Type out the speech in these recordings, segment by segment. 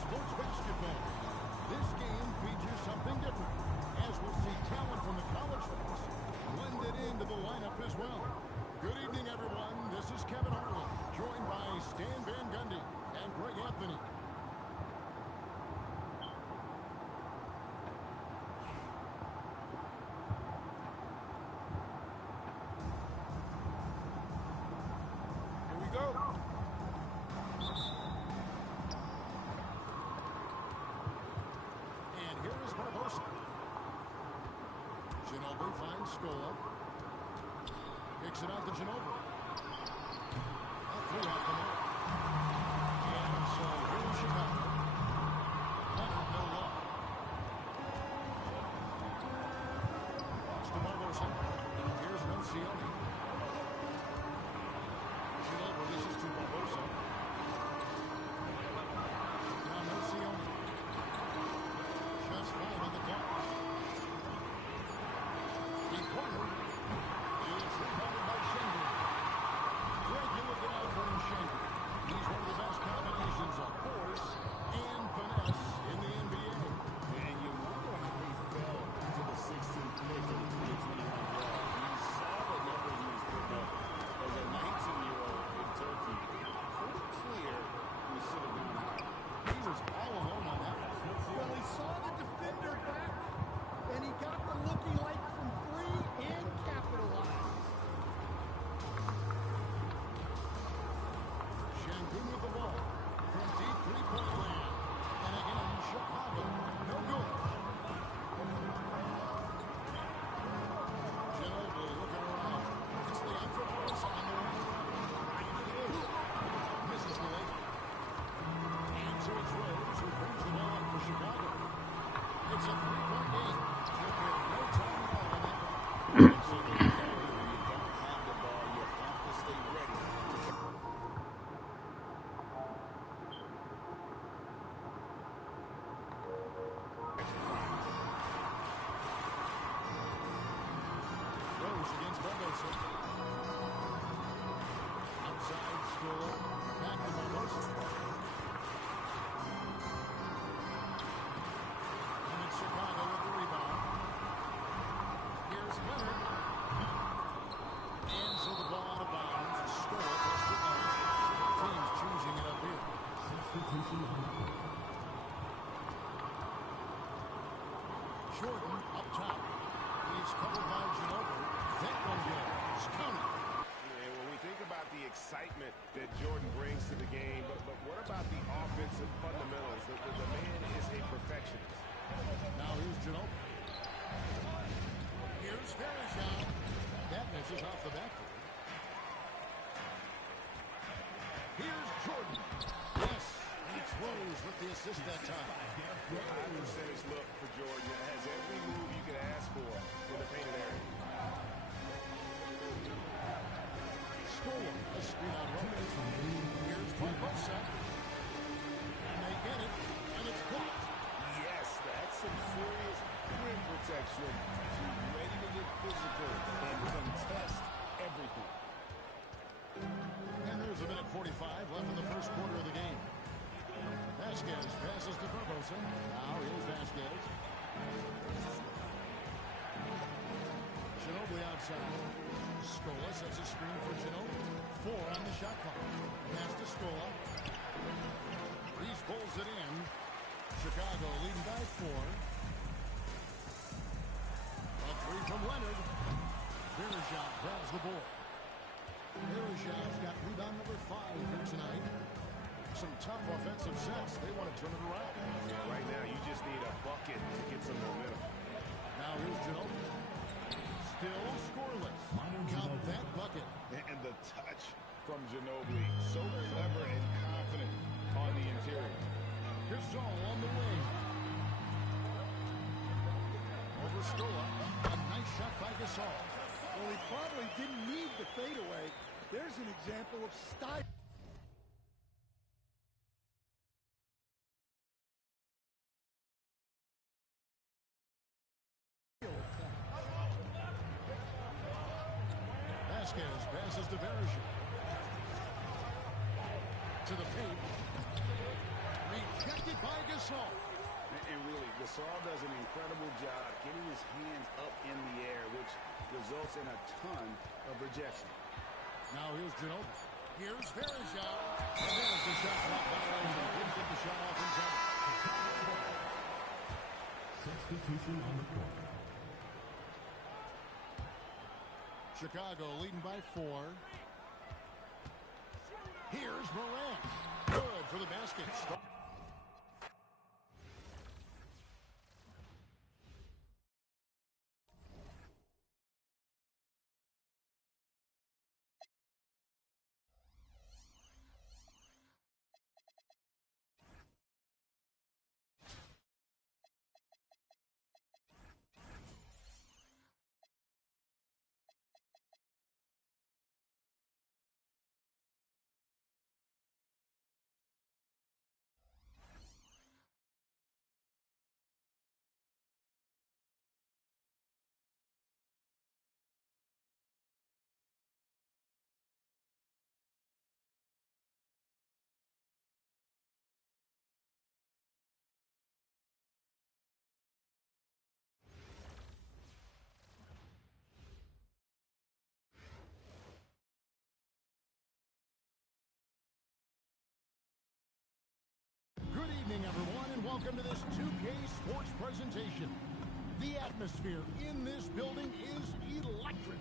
Sports basketball. This game features something different, as we'll see talent from the college ranks blended into the lineup as well. Good evening, everyone. This is Kevin Harlan, joined by Stan Van Gundy and Greg Anthony. Here we go. Barbosa. Ginobili finds Scola. Kicks it out to Ginobili. A three off the mark. And so here in Chicago. Leonard no look. Pass to Barbosa. Here's Nocioni. Ginobili, this is to Barbosa. Now Nocioni. Just 5 on the clock. Deep corner. It's rebounded by Schengen. Greg, you look it out for Schengen. It's a three-point game. There will be no time at all on that one. It's a good game. You don't have the ball. You have to stay ready. Rose against Barbosa. Outside, Scola. Back to Barbosa. And it's Chicago with the rebound. Here's Leonard. And so the ball out of bounds. Scola takes it down. Team's choosing it up here. Jordan up top. He's covered by Ginobili. That one goes. Counted. And when we think about the excitement that Jordan brings to the game, but what about the offensive fundamentals? The man is a perfectionist. Now here's Ginobili. Here's Varejao. That misses off the back. Here's Jordan. Yes, and it's Rose with the assist that time. High percentage look for Jordan. It has every move you could ask for in the painted area. Scola, a screen on Rose. Here's Barbosa. And they get it, and it's blocked. Yes, that's some serious rim protection. She's ready to get physical and contest everything. And there's a minute 45 left in the first quarter of the game. Vasquez passes to Barbosa. Now here's Vasquez. Ginobili outside. Scola sets a screen for Ginobili. 4 on the shot clock. Pass to Scola. Reese pulls it in. Chicago leading by 4. A 3 from Leonard. Varejao grabs the board. Varejao's got rebound number 5 here tonight. Some tough offensive sets. They want to turn it around. Yeah, right now you just need a bucket to get some momentum. Now here's Ginobili. Still scoreless. Count that bucket. And the touch from Ginobili. So clever and confident on the interior. Gasol on the wing. Over Scola. A nice shot by Gasol. Well, he probably didn't need the fadeaway. There's an example of style. Vasquez passes to Varejao. To the paint. Rejected by Gasol. And really, Gasol does an incredible job getting his hands up in the air, which results in a ton of rejection. Now here's Ginobili. Here's Varejao. And there's the shot clock violation. Didn't get the shot off in time. Substitution on the court. Chicago leading by 4. Here's Morant. Good for the basket. Good evening, everyone, and welcome to this 2K Sports presentation. The atmosphere in this building is electric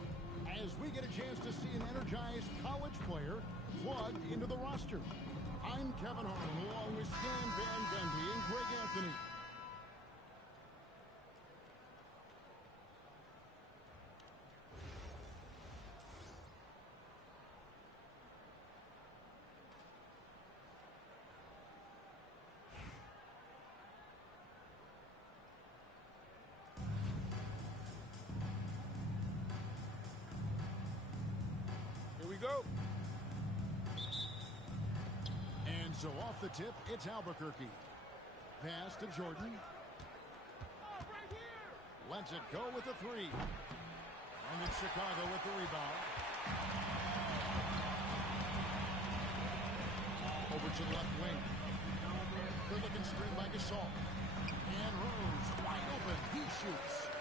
as we get a chance to see an energized college player plugged into the roster. I'm Kevin Harlan, along with Stan Van Gundy and Greg Anthony. So off the tip, it's Albuquerque. Pass to Jordan. Lets it go with the three. And it's Chicago with the rebound. Over to the left wing. Good looking screen by Gasol. And Rose wide open. He shoots.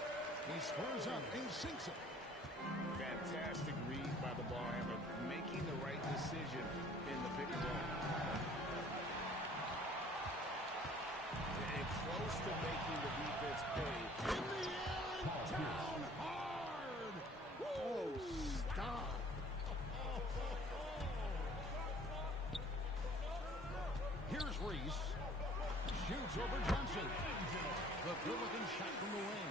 He squares up. He sinks it. Fantastic read by the ball handler, making the right decision in the pick and roll. And close to making the defense pay. In the end, down hard. Oh, stop. Here's Reese. Shoots over Johnson. The good-looking shot from the wing.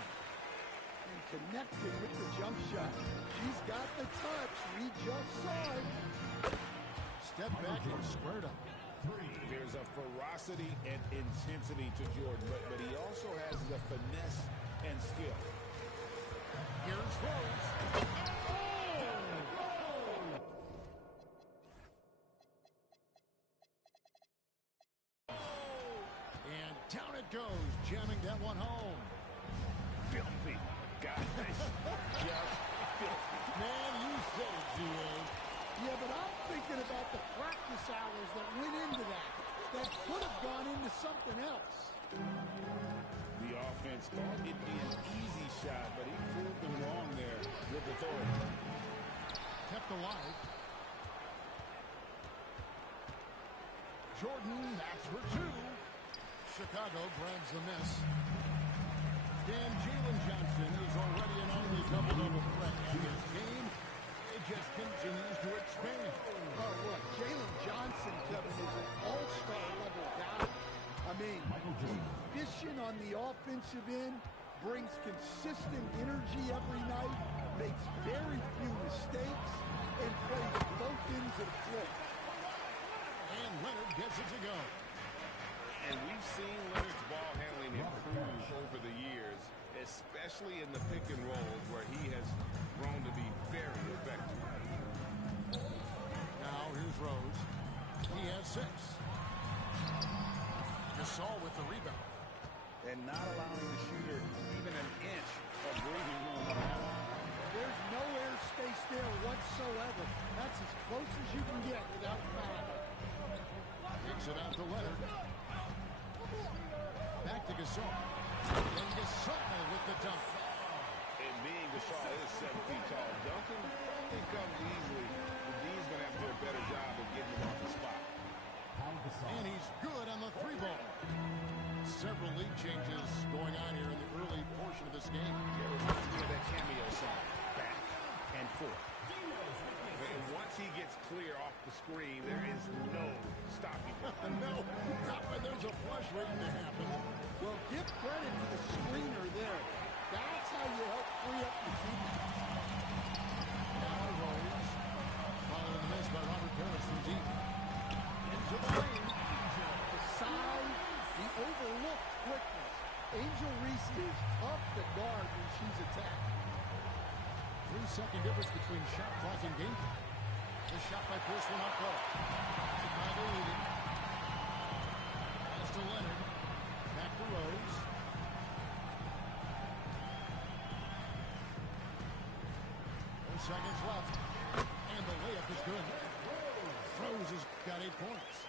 And connected with the jump shot. She's got the touch. We just saw it. Step back and squared up. There's a ferocity and intensity to Jordan, but he also has the finesse and skill. Here's Rose. And down it goes, jamming that one home. Filthy. Guys, just filthy. Man, you said it, G.A. Yeah, but I'm thinking about the practice hours that went into that. That could have gone into something else. The offense thought it'd be an easy shot, but he proved them wrong there with authority. Kept alive. Jordan, that's for two. Chicago grabs the miss. Dan Jalen Johnson is already an only double-double threat. And his game, it just continues to expand. Oh, look, Jalen Johnson, Kevin, is an all-star level guy. I mean, efficient on the offensive end, brings consistent energy every night, makes very few mistakes, and plays both ends of the floor. And Leonard gets it to go. And we've seen Leonard's ball handling improve over the years, especially in the pick and rolls where he has grown to be very effective. Now here's Rose. He has 6. Gasol with the rebound. And not allowing the shooter even an inch of breathing room. There's no airspace there whatsoever. That's as close as you can get without foul. Kicks it out to Leonard. Back to Gasol. And Gasol with the dunk. And being Gasol is 7 feet tall, dunking, it comes easily. The D's going to have to do a better job of getting him off the spot. And he's good on the 3-ball. Several lead changes going on here in the early portion of this game. It reminds me of that cameo song, back and forth. And once he gets clear off the screen, there is no stopping him. No, not when there's a flush waiting to happen. Well, give credit to the screener there. That's how you help free up the teammates. Now Rose. Following the miss by Robert Parrish from deep. Into the lane. The size, the overlooked quickness. Angel Reese is tough to guard when she's attacked. 3-second difference between shot clock and game clock. This shot by Pierce will not go. Chicago leading. Pass to Leonard. Back to Rose. Seconds left. And the layup is good. Rose has got 8 points.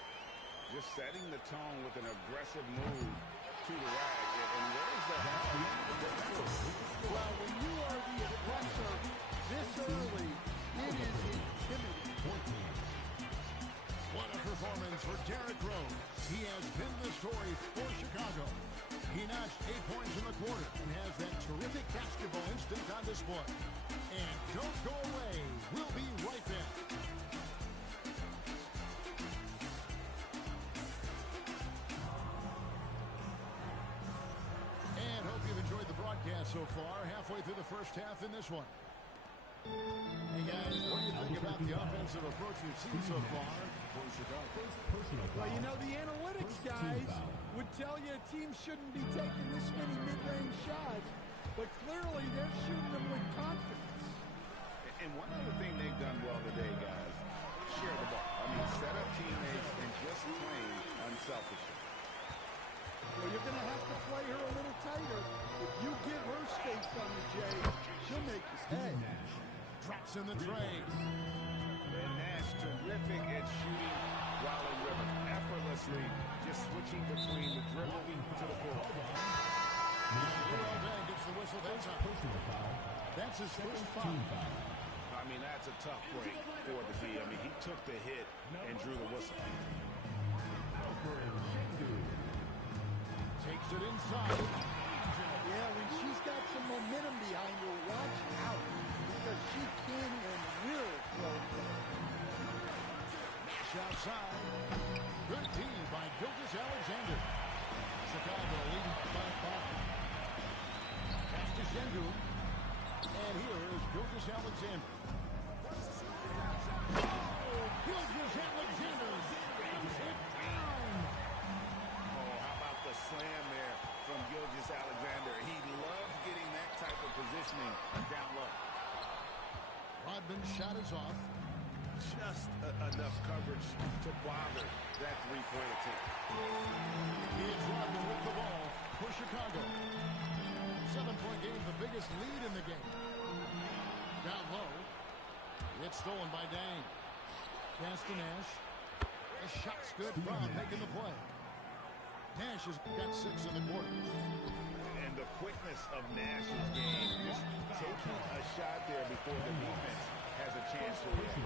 Just setting the tone with an aggressive move to the rack. And where's the Well, when you are the aggressor this early, it is intimidating. What a performance for Derrick Rose. He has been the story for Chicago. He notched 8 points in the quarter and has that terrific basketball instinct on display. And don't go away. We'll be right back. And hope you've enjoyed the broadcast so far. Halfway through the first half in this one. Hey guys, what do you think about the offensive approach we've seen so far for Chicago? Well, you know, the analytics guys would tell you a team shouldn't be taking this many mid-range shots, but clearly they're shooting them with confidence. And one other thing they've done well today, guys, share the ball. I mean, set up teammates and just plain selfishly. Well, you're going to have to play her a little tighter. If you give her space on the J, she'll make you pay. Drops in the tray. And Nash terrific at shooting while in rhythm. Effortlessly just switching between the dribble to the pull. Luol Deng gets the whistle that time. That's his first foul. I mean, that's a tough break for the D. I mean, he took the hit and drew the whistle. Takes it inside. Yeah, when she's got some momentum behind her, watch out, because she can and will throw it down. Nash outside. Good D by Gilgeous-Alexander. Chicago leading by 5. Pass to Sengun. And here is Gilgeous-Alexander. Oh, Gilgeous-Alexander slams it down. Oh, how about the slam there from Gilgeous-Alexander? He loves getting that type of positioning down low. Rodman's shot is off. Just enough coverage to bother that three-point attempt. Here's Rodman with the ball for Chicago. 7-point game, the biggest lead in the game. Down low. It's stolen by Deng. Pass to Nash. The shot's good. Brown making the play. Nash has got 6 in the quarter. And the quickness of Nash's game, just taking a shot there before the defense has a chance to react.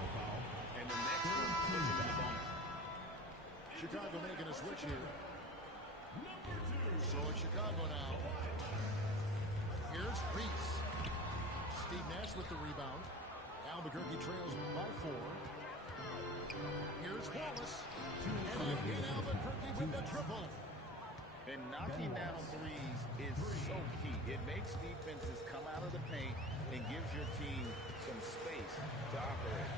And the next one puts him in the bonus. Chicago making a switch here. So it's Chicago now. Here's Reese. Steve Nash with the rebound. Albuquerque trails by 4. Here's Wallace. And again Albuquerque with the triple. And knocking down threes is so key. It makes defenses come out of the paint and gives your team some space to operate.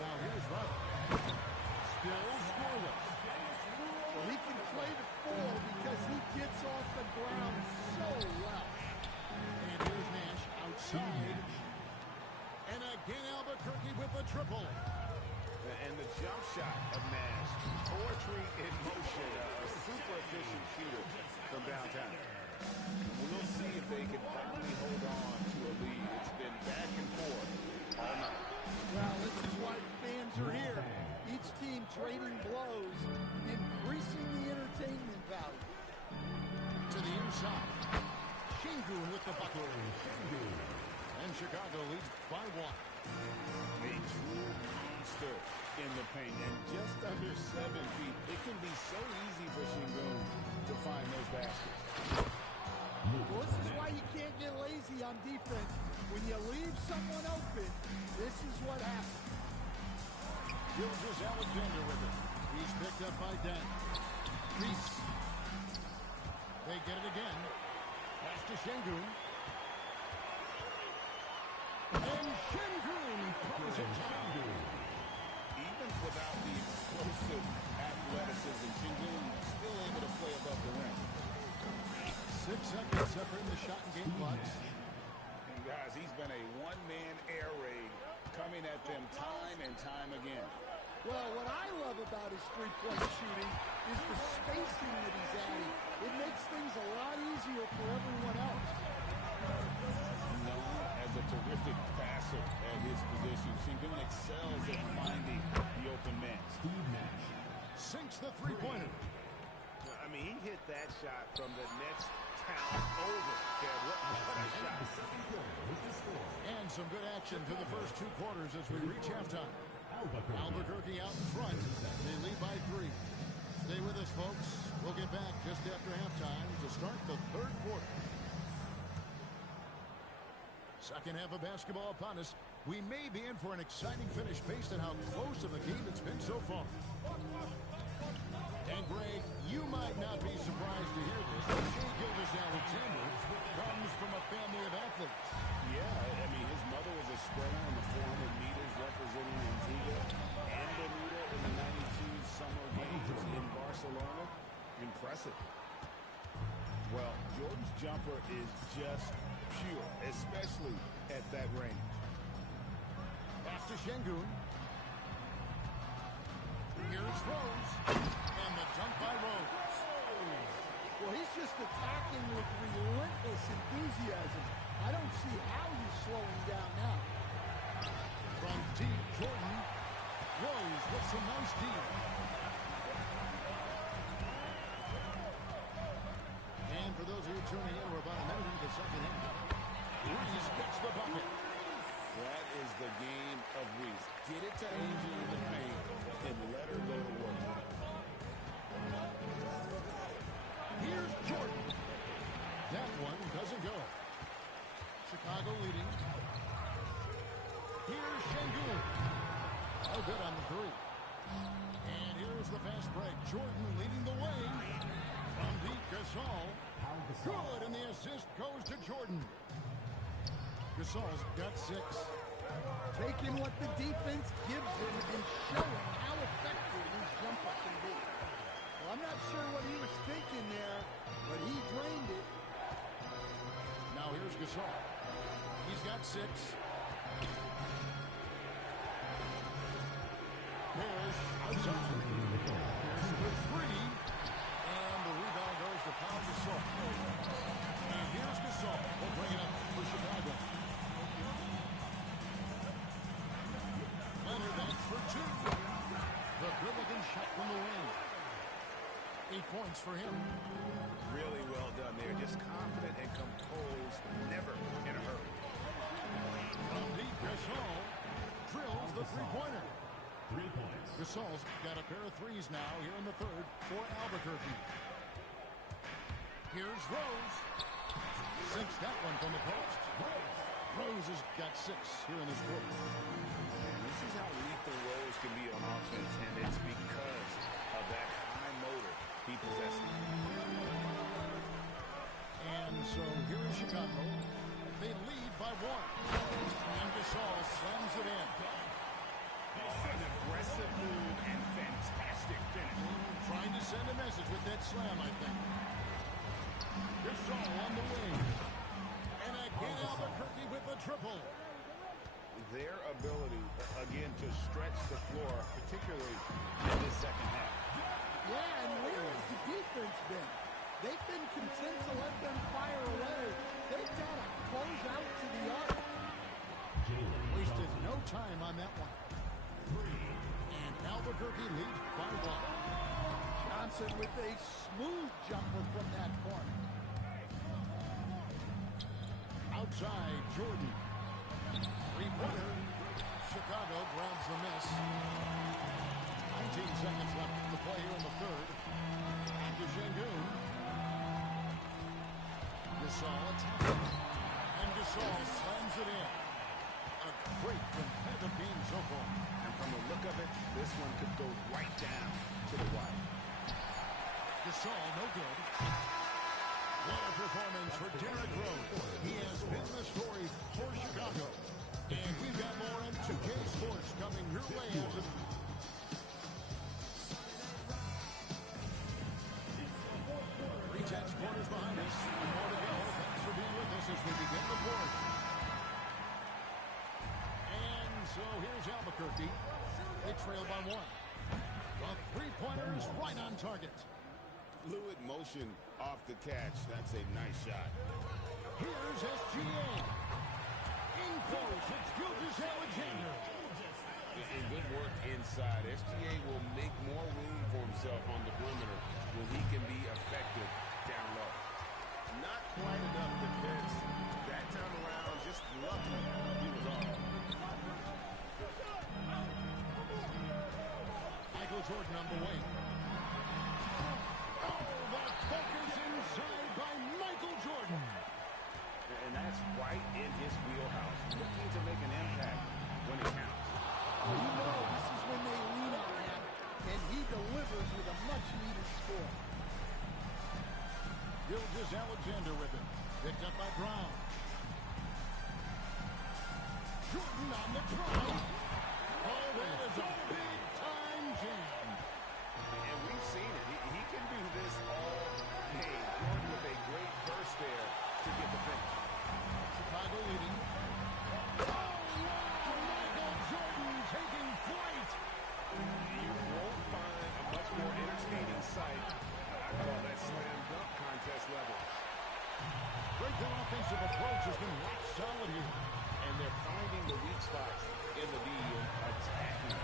Now here's Rodman. Still scoreless. Well, he can play the 4 because he gets off the ground so well. And here's Nash outside. And again Albuquerque with the triple. And the jump shot of Nash. Poetry in motion. A super efficient shooter from downtown. We'll see if they can finally hold on to a lead. It's been back and forth all night. Well, this is why the fans are here. Each team trading blows, increasing the entertainment value. To the inside. Sengun with the bucket. And Chicago leads by 1. A true monster in the paint. And just under 7 feet, it can be so easy for Sengun to find those baskets. Well, this is why you can't get lazy on defense. When you leave someone open, this is what happens. Gilgeous-Alexander with it. He's picked up by Deng. Reese. They get it again. Pass to Sengun. And Sengun throws it down. Even without the explosive athleticism, Sengun still able to play above the rim. 6 seconds separating the shot and game clocks. And guys, he's been a one-man air raid coming at them time and time again. Well, what I love about his three-point shooting is the spacing that he's adding. It makes things a lot easier for everyone else. Known as a terrific passer at his position, Sengun excels at finding the open man. Steve Nash. Sinks the three-pointer. I mean, he hit that shot from the next town over. Kev, what a shot. And some good action to the first 2 quarters as we reach halftime. Albuquerque out in front. They lead by 3. Stay with us, folks. We'll get back just after halftime to start the 3rd quarter. Second half of basketball upon us. We may be in for an exciting finish based on how close of a game it's been so far. And Greg, you might not be surprised to hear this, but Shai Gilgeous-Alexander comes from a family of athletes. Yeah, I mean, his mother was a sprinter in the 400 meters representing Antigua and Bermuda in the 92 Summer Games in Barcelona. Impressive. Well, Jordan's jumper is just pure, especially at that range. Pass to Sengun. Here's Rose. just attacking with relentless enthusiasm. I don't see how he's slowing down now. From deep, Jordan. Rose with some nice deep. And for those of you tuning in, we're about a minute into the second half. Reese gets the bucket. That is the game of Reese. Get it to Angel in the paint and let her go to work. Here's Jordan. That one doesn't go. Chicago leading. Here's Şengün. Oh, good on the three. And here's the fast break. Jordan leading the way. From deep, Gasol. Good, and the assist goes to Jordan. Gasol's got 6. Taking what the defense gives him and showing how effective his jumper can be. Well, I'm not sure what he was thinking there, but he drained it. Now here's Gasol. He's got 6. Here's outside. Here's the 3. And the rebound goes to Pau Gasol. And here's Gasol. We'll bring it up for Chicago. Leonard, that's for 2. The good-looking shot from the wing. 8 points for him. Really well done there. Just confident and composed. Never in a hurry. From deep, Gasol drills the three-pointer. 3 points. Gasol's got a pair of threes now here in the third for Albuquerque. Here's Rose. Sinks that one from the post. Rose has got 6 here in this quarter. And this is how lethal Rose can be on offense, and it's because of that high motor he possesses. And so here is Chicago. They lead by 1. And Gasol slams it in. An aggressive move and fantastic finish. Trying to send a message with that slam, I think. Gasol on the wing. And again, Albuquerque with the triple. Their ability, again, to stretch the floor, particularly in this second half. Yeah, and where has the defense been? They've been content to let them fire away. They've got to close out to the arc. Wasted no time on that one. And Albuquerque leads by 1. Johnson with a smooth jumper from that corner. Outside, Jordan. Three-pointer. Chicago grabs the miss. 19 seconds left to play here in the third. To Şengün. Gasol attacking. And Gasol slams it in. A great competitive game so far. And from the look of it, this one could go right down to the wire. Gasol, no good. What a performance for Derrick Rose. He has been the story for Chicago. And we've got more on 2K Sports coming your way after the... Pre-tense quarters behind us. More to go. Thanks for being with us as we begin the fourth. And so here's Albuquerque. They trail by 1. The three-pointer is right on target. Fluid motion off the catch. That's a nice shot. Here's SGA. In close, it's Gilgeous Alexander. And good work inside. SGA will make more room for himself on the perimeter when he can be effective down low. Not quite enough defense. That time around, just lucky he was off. Michael Jordan on the wing. Oh, the focus inside by Michael Jordan. And that's right in his wheelhouse. Looking to make an impact when it counts. Well, you know this is when they lean on him, and he delivers with a much-needed score. Gilgeous Alexander with it. Picked up by Brown. Jordan on the drive. Oh, that is a big-time jam. And we've seen it. He can do this all game. Jordan with a great burst there to get the finish. Chicago leading. Oh, wow! Michael Jordan taking flight. You won't find a much more entertaining sight. I call that slam dunk contest their offensive approach has been rock solid here. And they're finding the weak spots in the D and attacking.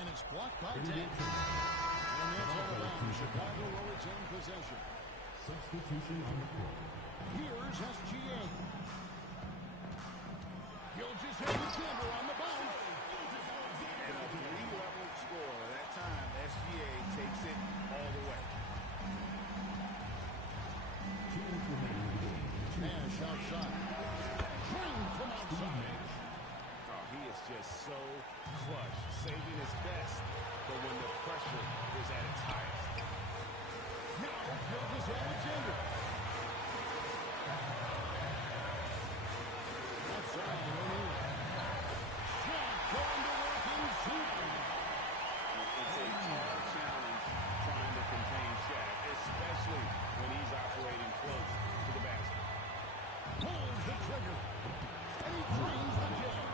And it's blocked by Daniel. And that's out of bounds. Chicago will retain possession. Substitution on the court. Here's SGA. Gilgeous-Alexander on the bounce. And a three-level score. That time, SGA takes it all the way. 2 minutes remaining in the game. Nash outside. Drained from outside. Oh, he is just so clutch, saving his best for when the pressure is at its highest. Now, Gilgeous-Alexander. Outside, O'Neal. Shot going to work in super. It's a hard challenge trying to contain Shaq, especially when he's operating close to the basket. Pulls the trigger. And he drains the jam.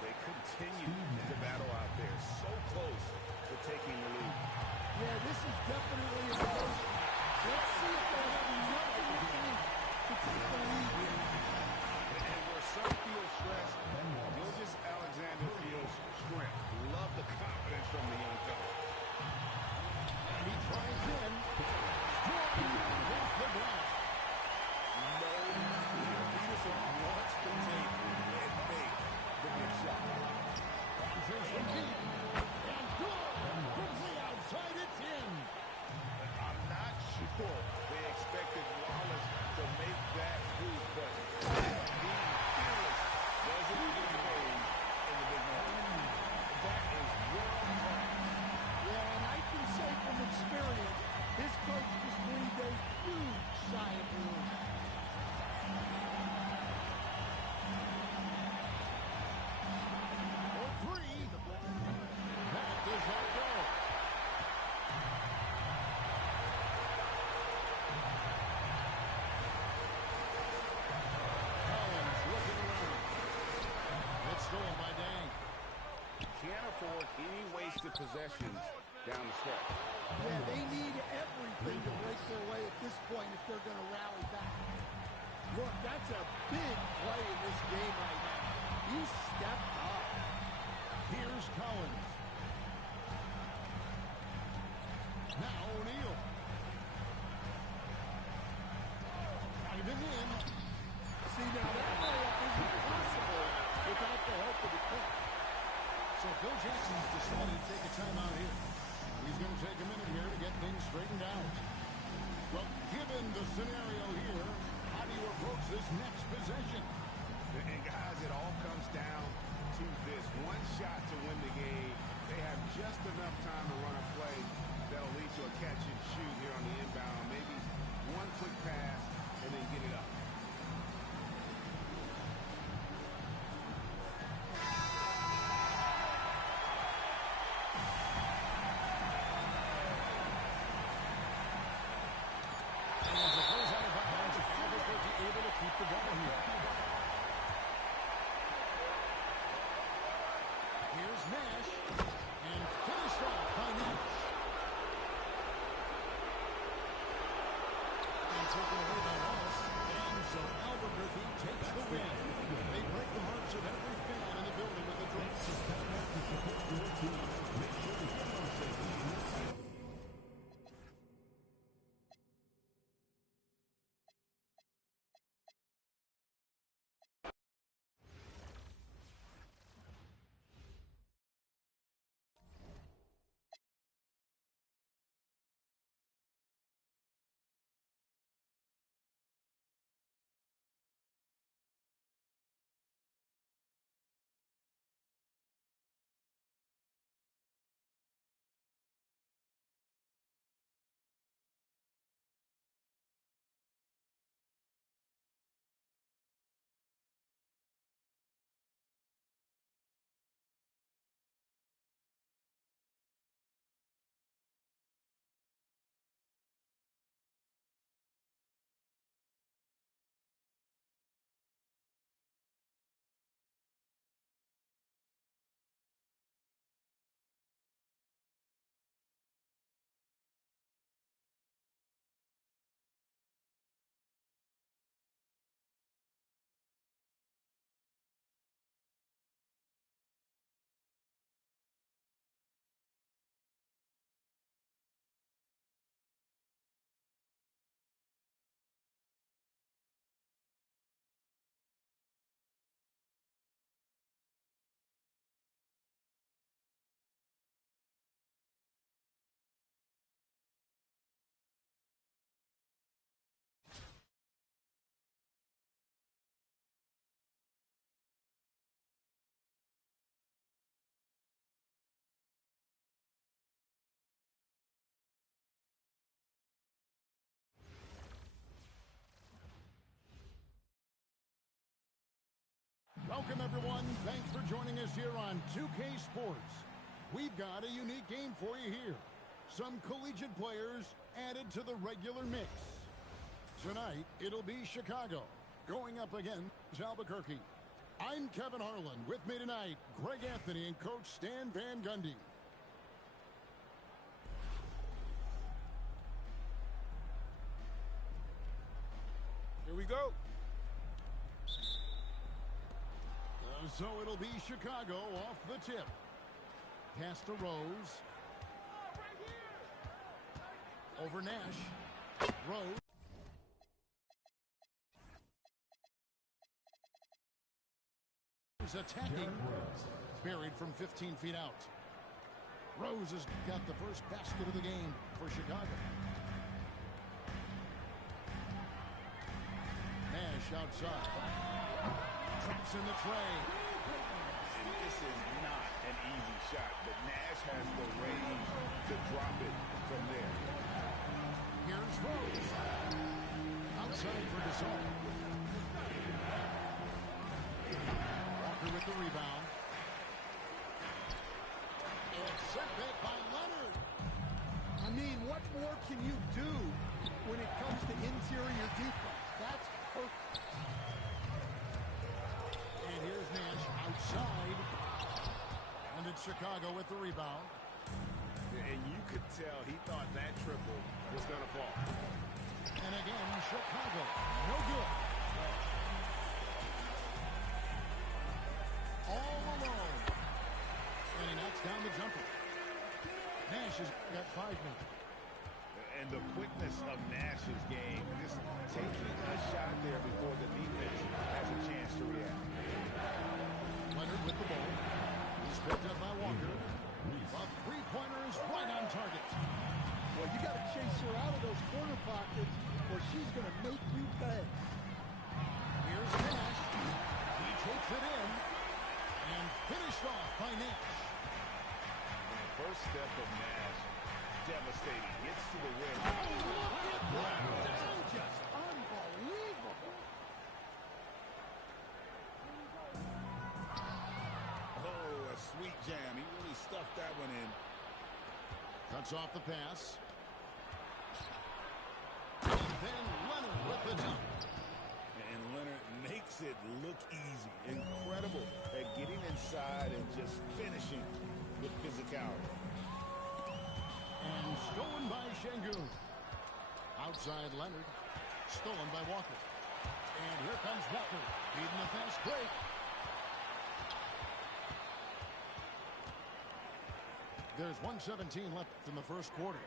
They continue to battle out there, so close to taking the lead. Yeah, this is definitely a close. Let's see if they have enough in the tank to take the lead here. And where some feel stressed, Gilgeous-Alexander feels strength. Love the confidence from the young fella. And he drives in. Strong off the glass. No fear. Peterson wants to take and make the big shot. Bounces from deep. And good. From the outside, it's in. I'm not sure they expected Wallace to make that move, but being fearless doesn't get paid in the big moment. That is world class. Yeah, and I can say from experience, his coach just breathed a huge sigh of relief. For three. That does not go. Collins looking around. It's stolen by Dang. Can't afford any wasted possessions down the stretch. Yeah, they need everything to break their way at this point if they're going to rally back. Look, that's a big play in this game right now. He stepped up. Here's Collins. Now O'Neal. Driving in. See, now that layup isn't possible without the help of the coach. So Phil Jackson's decided to take a timeout here. He's going to take a minute here to get things straightened out. Well, given the scenario here, how do you approach this next possession? And guys, it all comes down to this. One shot to win the game. They have just enough time to run a play that'll lead to a catch and shoot here on the inbound. Maybe one quick pass and then get it up. And as it goes out of bounds, Albuquerque able to keep the ball here. Here's Nash. And finished off by Nash. And taken away by Wallace. And so Albuquerque takes the win. They break the hearts of every fan in the building with a draw. everyone. Thanks for joining us here on 2K Sports. We've got a unique game for you here. Some collegiate players added to the regular mix. Tonight, it'll be Chicago going up against Albuquerque. I'm Kevin Harlan. With me tonight, Greg Anthony and Coach Stan Van Gundy. Here we go. So it'll be Chicago off the tip. Pass to Rose. Over Nash. Rose. Attacking. Buried from 15 feet out. Rose has got the first basket of the game for Chicago. Nash outside. Traps in the tray. And this is not an easy shot, but Nash has the range to drop it from there. Here's Rose. Outside for Gasol. Walker with the rebound. And set back by Leonard. I mean, what more can you do when it comes to interior defense? That's perfect. And here's Nash outside. And it's Chicago with the rebound. And you could tell he thought that triple was going to fall. And again, Chicago. No good. All alone. And he knocks down the jumper. Nash has got 5 minutes. And the quickness of Nash's game, just taking a shot there before the defense has a chance to react. Leonard with the ball. He's picked up by Walker. A three-pointer is right on target. Well, you got to chase her out of those corner pockets or she's going to make you pay. Here's Nash. He takes it in. And finished off by Nash. And the first step of Nash, devastating. Gets to the rim. Just unbelievable. Oh, a sweet jam. He really stuffed that one in. Cuts off the pass. And then Leonard with the dunk. And Leonard makes it look easy. Incredible at getting inside and just finishing with physicality. And stolen by Şengün. Outside Leonard. Stolen by Walker. And here comes Walker. Beating the fast break. There's 1:17 left in the first quarter.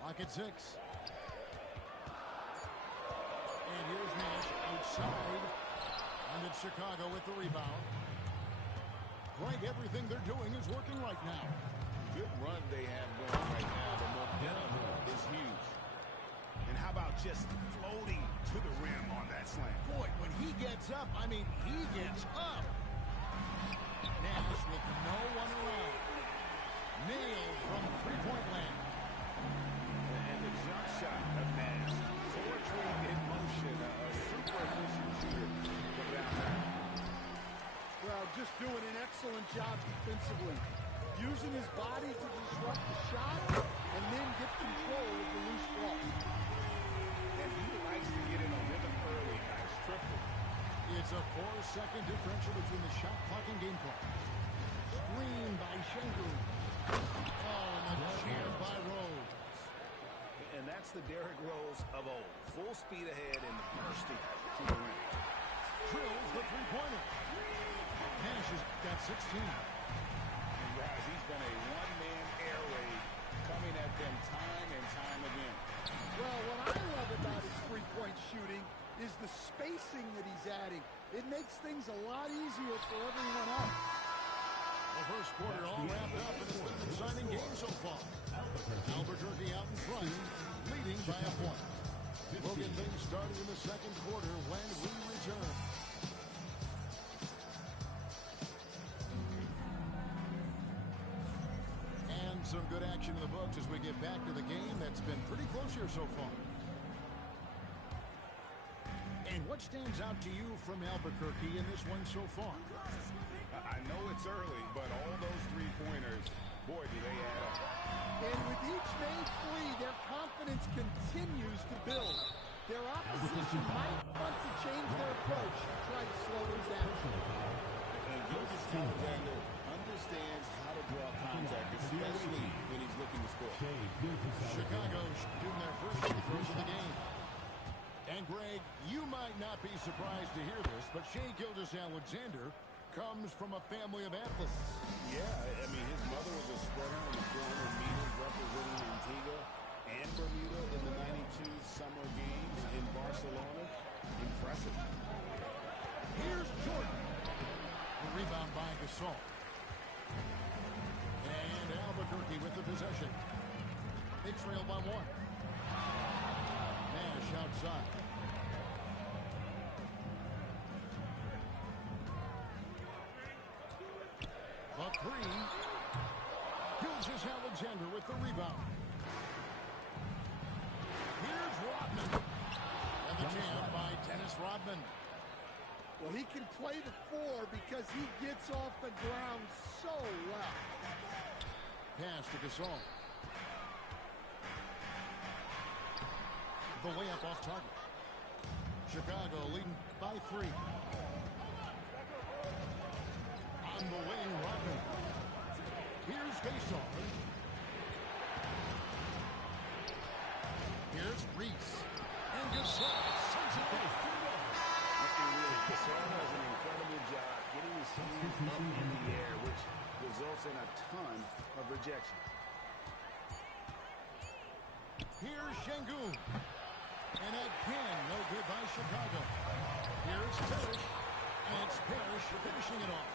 Clock at 6. And here's Nash outside. And it's Chicago with the rebound. Greg, everything they're doing is working right now. Good run they have going right now. The momentum is huge. And how about just floating to the rim on that slam? Boy, when he gets up, I mean, he gets up. Nash with no one around. Nailed from three-point land. And the jump shot of Nash. Poetry in motion. A super efficient shooter from down there. Well, just doing an excellent job defensively. Using his body to disrupt the shot and then get control of the loose ball. And he likes to get in a rhythm early. Nice triple. It's a 4-second differential between the shot clock and game clock. Screen by Şengün. Oh, and a jam by Rose. And that's the Derrick Rose of old. Full speed ahead and bursting to the rim. Drills the three-pointer. Nash has got 16. And guys, he's been a one-man air raid coming at them time and time again. Well, what I love about his three-point shooting is the spacing that he's adding. It makes things a lot easier for everyone else. The first quarter all wrapped up, and it's been an exciting game so far. Albuquerque out in front, leading by a point. We'll get things started in the second quarter when we return. And some good action in the books as we get back to the game that's been pretty close here so far. And what What stands out to you from Albuquerque in this one so far? I know it's early, but all those three-pointers, boy, do they add up. And with each made three, their confidence continues to build. Their opposition might want to change their approach and try to slow them down. And Gilgeous Alexander understands how to draw contact, especially when he's looking to score. Chicago shooting their first free throws of the game. And Greg, you might not be surprised to hear this, but Shai Gilgeous-Alexander comes from a family of athletes. Yeah, I mean, his mother was a sprinter in the 400 meters representing Antigua and Bermuda in the 92 Summer Games in Barcelona. Impressive. Here's Jordan. The rebound by Gasol. And Albuquerque with the possession. They trail by one. Nash outside. A three. Gilgeous-Alexander with the rebound. Here's Rodman. And the jam by Dennis Rodman. Well, he can play the four because he gets off the ground so well. Pass to Gasol. The layup off target. Chicago leading by 3. On the wing, Rodman. Here's faceoff. Here's Reese. And Gasol sends it back. Gasol does an incredible job getting his hands up in the air, which results in a ton of rejection. Here's Şengün. And again, no good by Chicago. Here's Parrish. And it's Parrish finishing it off.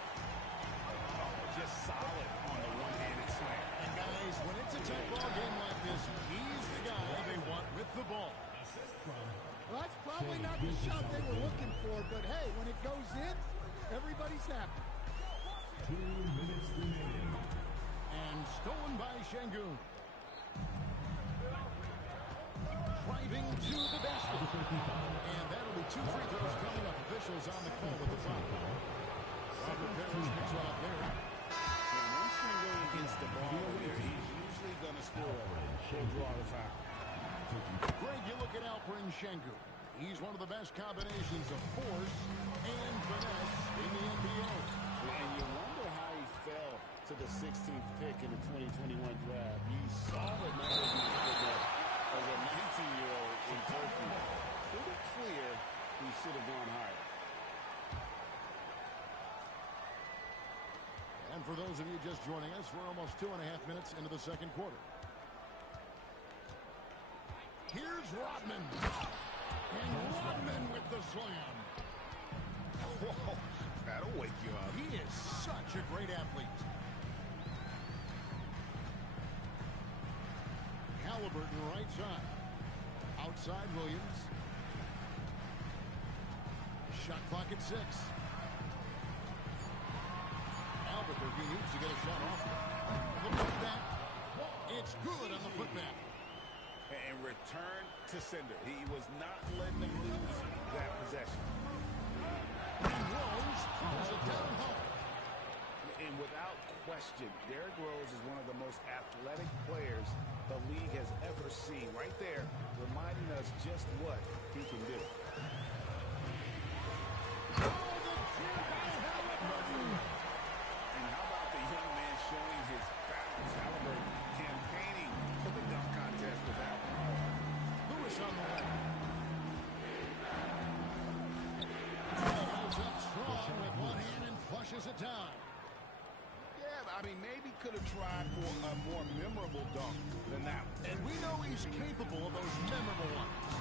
Just solid on the one-handed slam. And guys, when it's a tight ball game like this, he's the guy they want with the ball. Well, that's probably not the shot they were looking for, but hey, when it goes in, everybody's happy. 2 minutes remaining. And stolen by Şengün. Driving to the basket. And that'll be 2 free throws coming up. Officials on the call with the foul. Robert Parrish picks one up there. And once Şengün gets the ball in there, he's usually going to score. He'll draw the foul. Greg, you look at Alperen Şengün. He's one of the best combinations of force and finesse in the NBA. And you wonder how he fell to the 16th pick in the 2021 draft. You saw the numbers he put up as a 19-year-old in Turkey. Pretty clear he should have gone higher. And for those of you just joining us, we're almost 2.5 minutes into the second quarter. Here's Rodman. And Rodman with the slam. Whoa, that'll wake you up. He is such a great athlete. Halliburton right side. Outside Williams. Shot clock at 6. Albuquerque needs to get a shot off. The putback. It's good on the putback. And return to sender. He was not letting them lose that possession. And Rose throws it down home. And without question, Derrick Rose is one of the most athletic players the league has ever seen. Right there, reminding us just what he can do. Oh, the cheer by Halliburton. And how about the young man showing his balance? Halliburton campaigning for the dunk contest with that one. Lewis on the way. Holds up strong with one hand and flushes it down. Yeah, I mean, maybe could have tried for a more memorable dunk than that one. And we know he's capable of those memorable ones.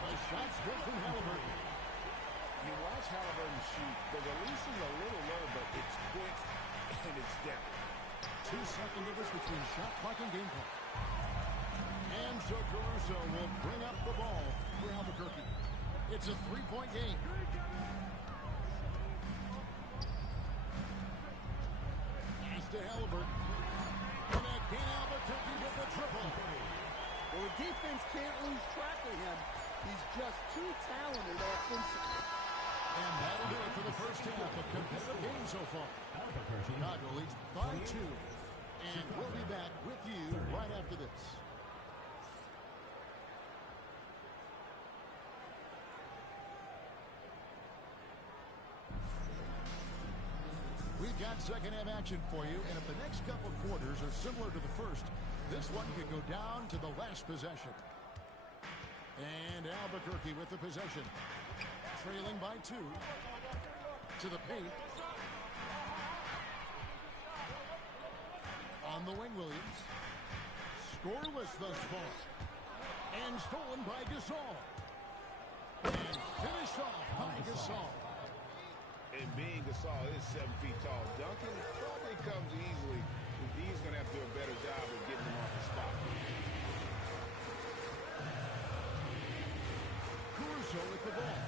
A shot's good from Halliburton. You watch Halliburton shoot. The release is a little low, but it's quick and it's deadly. 2-second difference between shot clock and game clock. And so Caruso will bring up the ball for Albuquerque. It's a 3-point game. Pass to Halliburton. And again Albuquerque with the triple. Well, the defense can't lose track of him. He's just too talented offensively. And that'll do it for the first half. A competitive game so far. Chicago leads by 2. And we'll be back with you right after this. We've got second half action for you, and if the next couple quarters are similar to the first, this one could go down to the last possession. And Albuquerque with the possession. Trailing by 2. To the paint. On the wing, Williams. Scoreless thus far. And stolen by Gasol. And finished off by Gasol. And being Gasol is 7 feet tall, Duncan probably comes easily. He's going to have to do a better job of getting him off the spot. Caruso with the ball.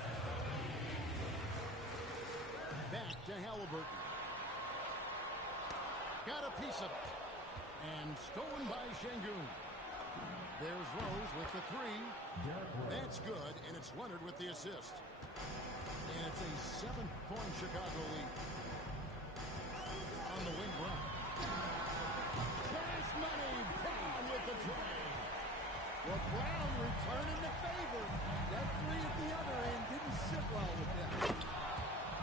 Back to Halliburton. Got a piece of it. And stolen by Şengün. There's Rose with the 3. That's good, and it's Leonard with the assist. And it's a 7-point Chicago lead. On the wing, Brown. Cash money, Brown with the try. Well, Brown returning the favor. That 3 at the other end didn't sit well with them.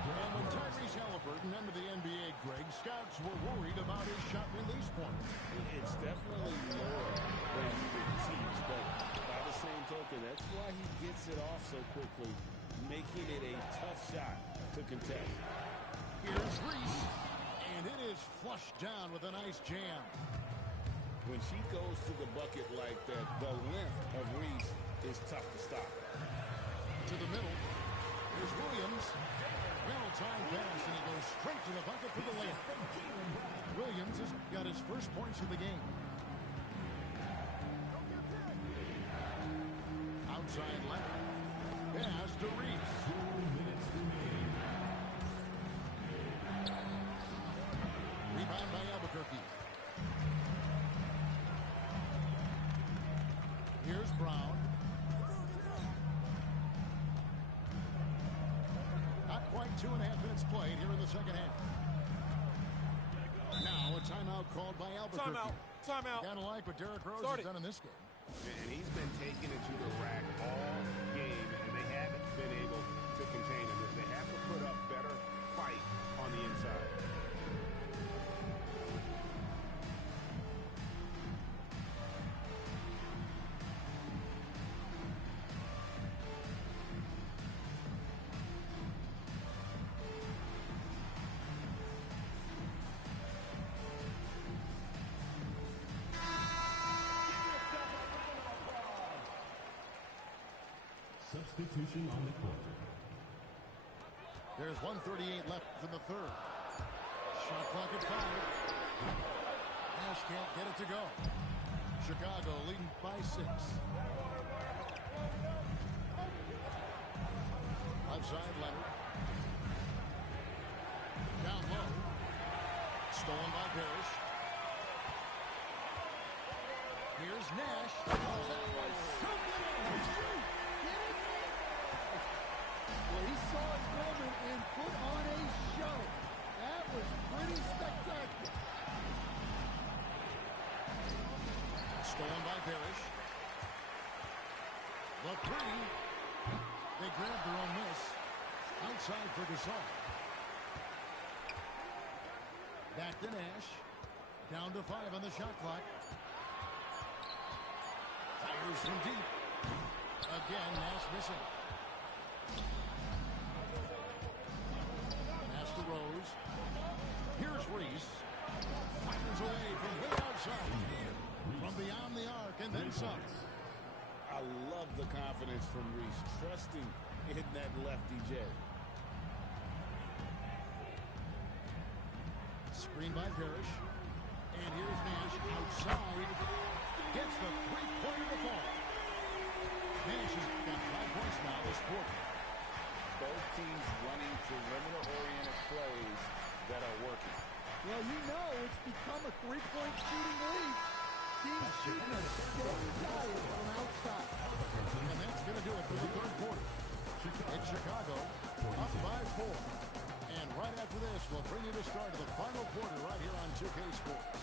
And when Tyrese Halliburton entered the NBA, Greg, scouts were worried about his shot release point. It's definitely lower than you would teach, but by the same token, that's why he gets it off so quickly, making it a tough shot to contest. Here's Reese, and it is flushed down with a nice jam. When she goes to the bucket like that, the length of Reese is tough to stop. To the middle, here's Williams. Well-timed pass, and he goes straight to the bucket for the layup. Williams has got his first points of the game. Outside Leonard. Pass to Reese. 2 minutes remaining. Rebound by Albuquerque. Here's Brown. Not quite 2.5 minutes played here in the second half. Now a timeout called by Albuquerque. Timeout. Gotta like what Derrick Rose Start has it. done in this game. And he's been taking it to the rack all game, and they haven't been able to contain him. They have to put up better fight on the inside. Substitution on the court. There's 1:38 left in the third. Shot clock at 5. Nash can't get it to go. Chicago leading by 6. Outside Leonard. Down low. Stolen by Parrish. Here's Nash. Oh, that was something. Well, he saw his moment and put on a show. That was pretty spectacular. Stolen by Parrish. The 3. They grabbed their own miss. Outside for Gasol. Back to Nash. Down to 5 on the shot clock. Fires from deep. Again, Nash missing. Pass to Rose. Here's Reese. Fires away from way outside. From beyond the arc and then some. I love the confidence from Reese, trusting in that lefty jet. Screen by Parrish. And here's Nash outside. Gets the three-pointer to fall. Nash has got 5 points now this quarter. Both teams running perimeter-oriented plays that are working. Well, you know it's become a 3-point shooting league. team's shooting a steady diet from outside. And that's going to do it for the third quarter. It's Chicago up by 4. And right after this, we'll bring you the start of the final quarter right here on 2K Sports.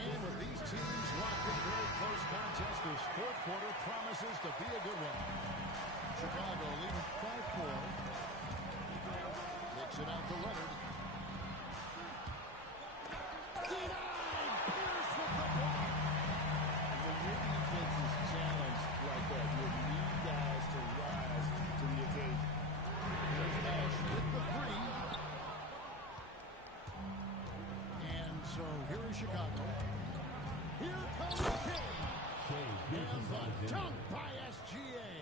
And with these teams locked in very close contest, this fourth quarter promises to be a good one. Chicago leading by 4. Kicks it out to Leonard. Denied! Pierce with the block. When your defense is challenged like that, you need guys to rise to the occasion. There's Nash with the 3. And so here is Chicago. Here comes King. And the dunk by SGA.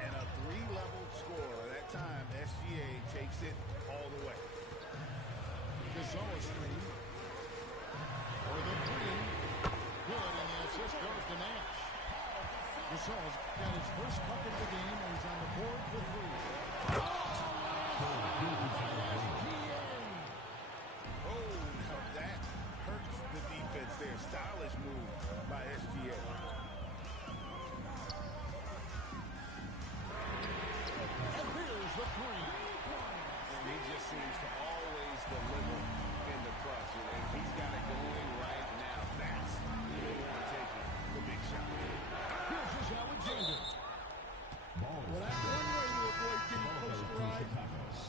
And a 3-level score. That time, SGA takes it all the way. Gasol screen. For the 3. Good, and the assist goes to Nash. Gasol's got his first bucket of the game, and he's on the board for 3. Oh, now that hurts the defense there. Stylish move by SGA. And here's the 3. And he just seems to always deliver in the clutch. And he's got it going right now. That's who they want to take it. The big shot. Here's Alexander. Well, that's one way to avoid getting posterized.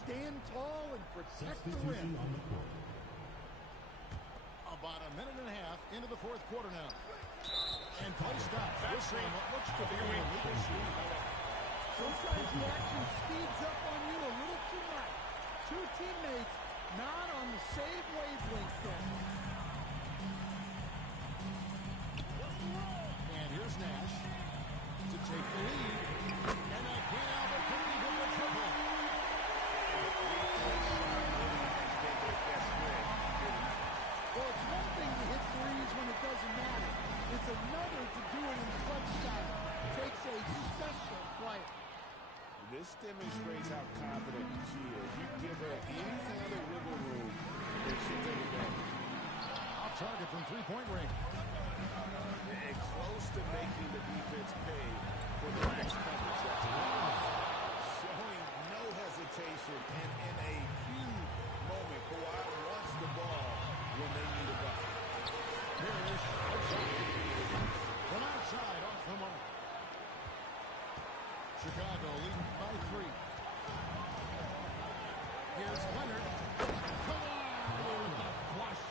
Stand tall and protect the rim. About a minute and a half into the fourth quarter now. And play stops. Whistling what looks to be a legal swing. Sometimes the action speeds up on you a little too much. Two teammates not on the same wavelength then. And here's Nash to take the lead. And again, Albuquerque with the triple. Well, it's one thing to hit threes when it doesn't matter. It's another to do it in clutch style. Takes a special player. This demonstrates how confident she is. You give her any kind of wiggle room, and she'll take advantage. Off target from three-point range. And close to making the defense pay for the next couple shots. Showing no hesitation, and in a huge moment, Kawhi wants the ball when they need a bucket. Here is a shot. From outside, off the mark. Chicago leading by 3. Here's Leonard. Come on! With a flush.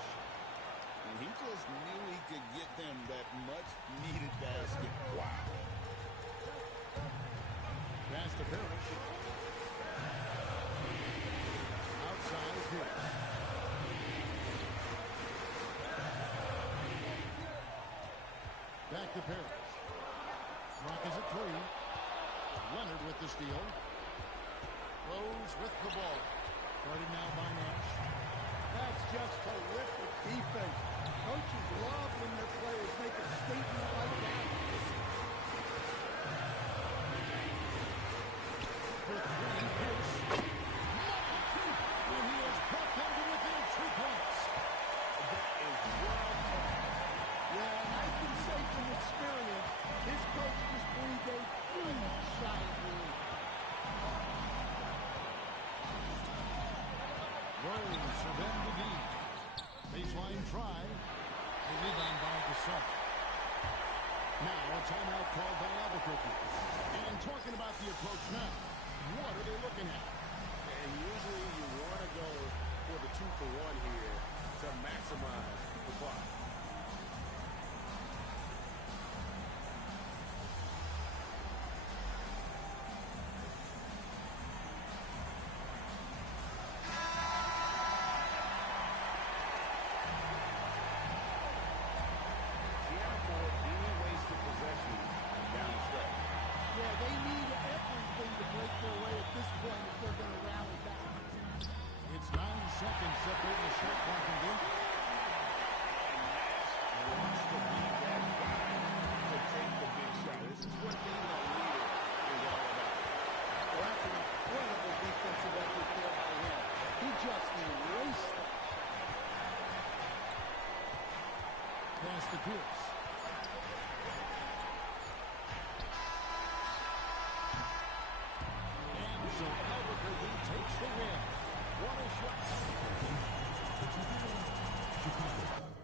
And he just knew he could get them that much-needed basket. Wow. Pass to Parrish. Outside Pierce. Back to Parrish. Rock is at 3. Leonard with the steal. Rose with the ball. Guarded now by Nash. That's just terrific defense. Coaches love when their players make a statement like that. For 3, Pierce. And he has brought them to within 2 points. That is world-class. Yeah, and I can say from experience, his coach just breathed a huge sigh of relief. Rose for them to deep. Baseline try. A rebound by Gasol. Now a timeout called by Albuquerque. And talking about the approach now, what are they looking at? And usually you want to go for the 2-for-1 here to maximize the clock. Can't afford any wasted possessions down the stretch. Yeah, they need everything to break their way at this point if they're going to rally back. It's 9 seconds separating the shot clock and game. And Pierce. And so Albuquerque takes the win. What a shot. Chicago.